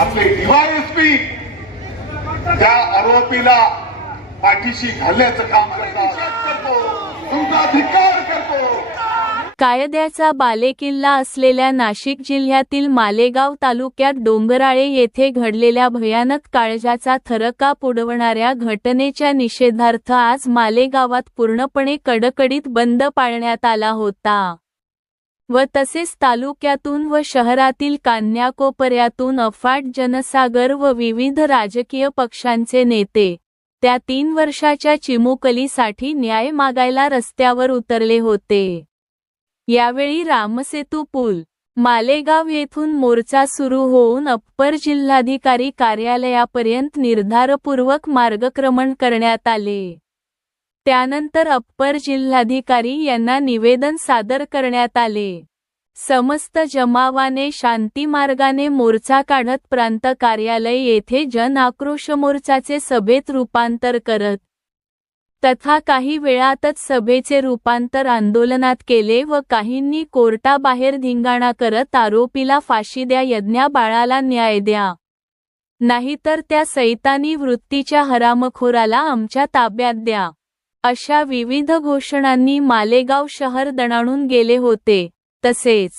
आपले डीवायएसपी त्या आरोपीला पाठीशी घालण्याचं काम करतात. कायद्याचा बालेकिल्ला असलेल्या नाशिक जिल्ह्यातील मालेगाव तालुक्यात डोंगराळे येथे घडलेल्या भयानक काळजाचा थरका पुडवणाऱ्या घटनेच्या निषेधार्थ आज मालेगावात पूर्णपणे कडकडीत बंद पाळण्यात आला होता. व तसेच तालुक्यातून व शहरातील कान्याकोपऱ्यातून अफाट जनसागर व विविध राजकीय पक्षांचे नेते त्या तीन वर्षाच्या चिमुकलीसाठी न्याय मागायला रस्त्यावर उतरले होते. यावेळी रामसेतू पूल मालेगाव येथून मोर्चा सुरू होऊन अप्पर जिल्हाधिकारी कार्यालयापर्यंत निर्धारपूर्वक मार्गक्रमण करण्यात आले. त्यानंतर अप्पर जिल्हाधिकारी यांना निवेदन सादर करण्यात आले. समस्त जमावाने शांती मार्गाने मोर्चा काढत प्रांत कार्यालय येथे जन आक्रोश मोर्चाचे सभेत रूपांतर करत तथा काही वेळातच सभेचे रूपांतर आंदोलनात केले व काहींनी कोर्टाबाहेर धिंगाणा करत आरोपीला फाशी द्या यज्ञा बाळाला न्याय द्या. नाहीतर त्या सैतानी वृत्तीच्या हरामखोराला आमच्या ताब्यात द्या. अशा विविध घोषणांनी मालेगाव शहर दणाणून गेले होते. तसेच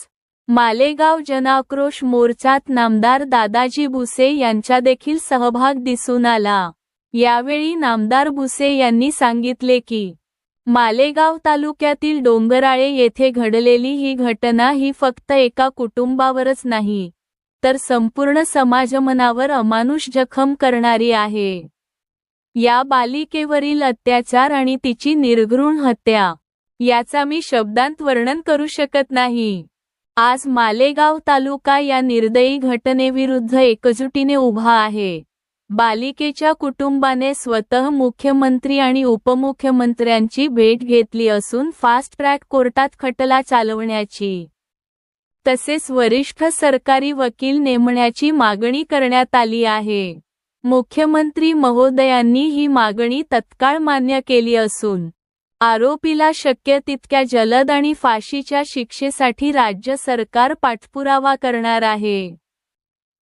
मालेगाव जनाक्रोश मोर्चात नामदार दादाजी भुसे यांचा देखील सहभाग दिसून आला. यावेळी नामदार भुसे यांनी सांगितले की मालेगाव तालुक्यातील डोंगराळे येथे घडलेली ही घटना ही फक्त एका कुटुंबावरच नाही तर संपूर्ण समाजमनावर अमानुष जखम करणारी आहे. या बालिकेवरील अत्याचार आणि तिची निर्घृण हत्या याचा मी शब्दांत वर्णन करू शकत नाही. आज मालेगाव तालुका या निर्दयी घटनेविरुद्ध एकजुटीने उभा आहे. बालिकेच्या कुटुंबाने स्वतः मुख्यमंत्री आणि उपमुख्यमंत्र्यांची भेट घेतली असून फास्ट ट्रॅक कोर्टात खटला चालवण्याची तसेच वरिष्ठ सरकारी वकील नेमण्याची मागणी करण्यात आली आहे. मुख्यमंत्री महोदयांनी ही मागणी तत्काळ मान्य केली असून आरोपीला शक्य तितक्या जलद आणि फाशीच्या शिक्षेसाठी राज्य सरकार पाठपुरावा करणार आहे.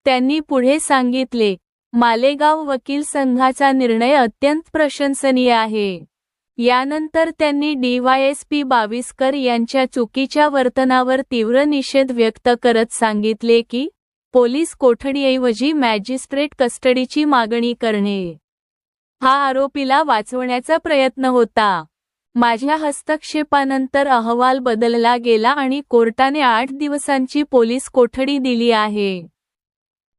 त्यांनी पुढे सांगितले मालेगाव वकील संघाचा निर्णय अत्यंत प्रशंसनीय आहे. यानंतर त्यांनी डीवायएसपी बाविस्कर यांच्या चुकीच्या वर्तनावर तीव्र निषेध व्यक्त करत सांगितले की पोलीस कोठडीऐवजी मॅजिस्ट्रेट कस्टडीची मागणी करणे. हा आरोपीला वाचवण्याचा प्रयत्न होता. माझ्या हस्तक्षेपानंतर अहवाल बदलला गेला आणि कोर्टाने आठ दिवसांची पोलीस कोठडी दिली आहे.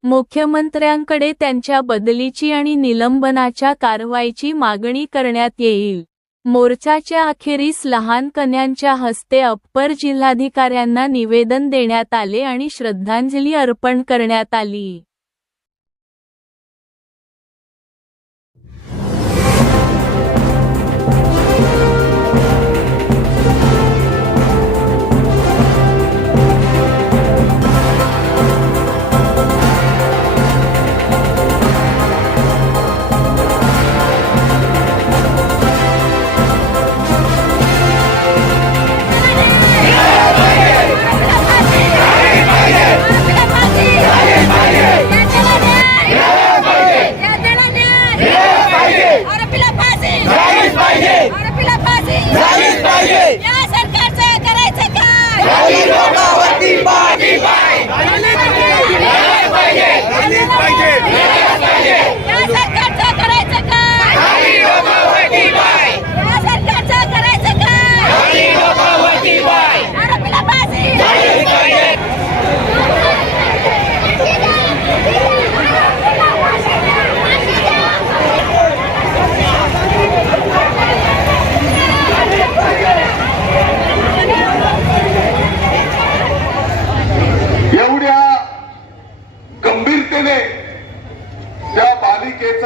मुख्यमंत्र्यांकडे त्यांच्या बदलीची आणि निलंबनाच्या कारवाईची मागणी करण्यात येईल. मोर्चाच्या अखेरीस लहान कन्यांच्या हस्ते अप्पर जिल्हाधिकाऱ्यांना निवेदन देण्यात आले आणि श्रद्धांजली अर्पण करण्यात आली.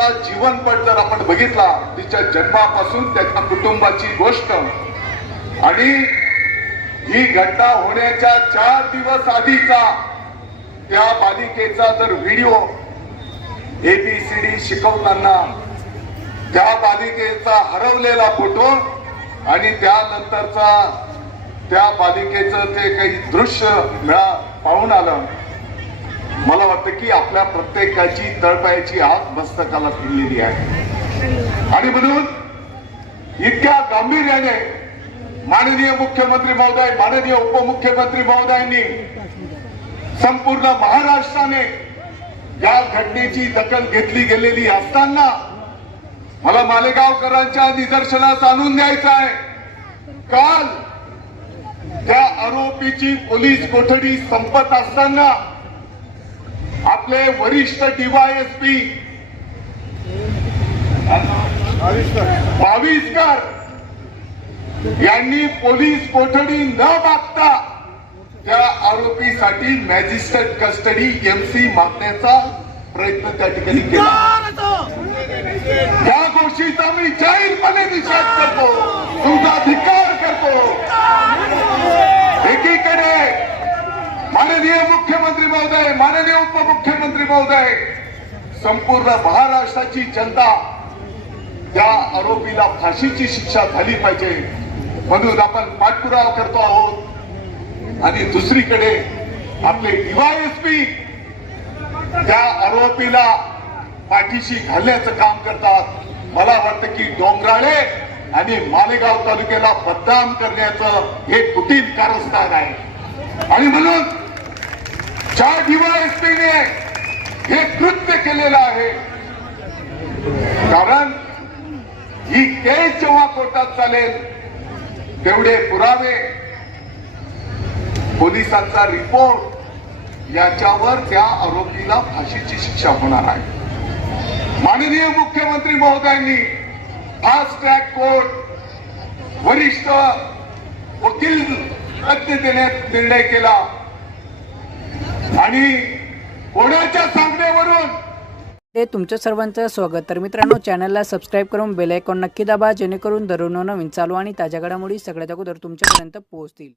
बालिकेचा जीवनपट जर आपण बघितला तिच्या जन्मापासून त्याच्या कुटुंबाची गोष्ट. आणि ही घटना होण्याच्या चार दिवस आधीचा त्या बालिकेचा जर व्हिडिओ एबीसीडी शिकवताना त्या बालिकेचा हरवलेला फोटो आणि त्यानंतरचा त्या बालिकेचं ते काही दृश्य मिळा पाहून आलं मला वाटतं की आपल्या प्रत्येकाची तळपायाची आग मस्तकाला फिरलेली आहे. आणि म्हणून इतक्या गांभीर्याने माननीय मुख्यमंत्री महोदय माननीय उपमुख्यमंत्री महोदयांनी संपूर्ण महाराष्ट्राने या घटनेची दखल घेतली गेलेली असताना मला मालेगावकरांच्या निदर्शनास आणून द्यायचं आहे. काल त्या आरोपीची पोलीस कोठडी संपत असताना आपले वरिष्ठ डीवायएसपी भाविस्कर यांनी पोलीस कोठडी न मागता त्या आरोपीसाठी मॅजिस्ट्रेट कस्टडी एमसी मागण्याचा प्रयत्न त्या ठिकाणी केला. या गोष्टीचा मी जाहीरपणे निषेध करतो तुमचा धिक्कार करतो एकीकडे माननीय मुख्यमंत्री महोदय माननीय उपमुख्यमंत्री महोदय संपूर्ण महाराष्ट्राची जनता त्या आरोपीला फाशीची शिक्षा झाली पाहिजे. म्हणून आपण पाठपुरावा करतो आहोत. आणि दुसरीकडे आपले डीवायएसपी त्या आरोपीला पाठीशी घालण्याचं काम करतात. मला वाटतं की डोंगराळे आणि मालेगाव तालुक्याला बदनाम करण्याचं हे कुटील कारस्थान आहे. आणि म्हणून ज्या डीवायएसपीने हे कृत्य केलेलं आहे कारण ही केस जेव्हा कोर्टात चालेल तेवढे पुरावे पोलिसांचा रिपोर्ट याच्यावर त्या आरोपीला फाशीची शिक्षा होणार आहे. माननीय मुख्यमंत्री महोदयांनी फास्ट ट्रॅक कोर्ट वरिष्ठ वकील तज्ञ देण्यात निर्णय केला. आणि कोणाच्या सांगण्यावरून? ते तुमच्या सर्वांचं स्वागत. तर मित्रांनो चॅनलला सबस्क्राईब करून बेल आयकॉन नक्की दाबा जेणेकरून दररोज नवीन चालू आणि ताज्या घडामोडी सगळ्यात अगोदर तुमच्यापर्यंत पोहोचतील.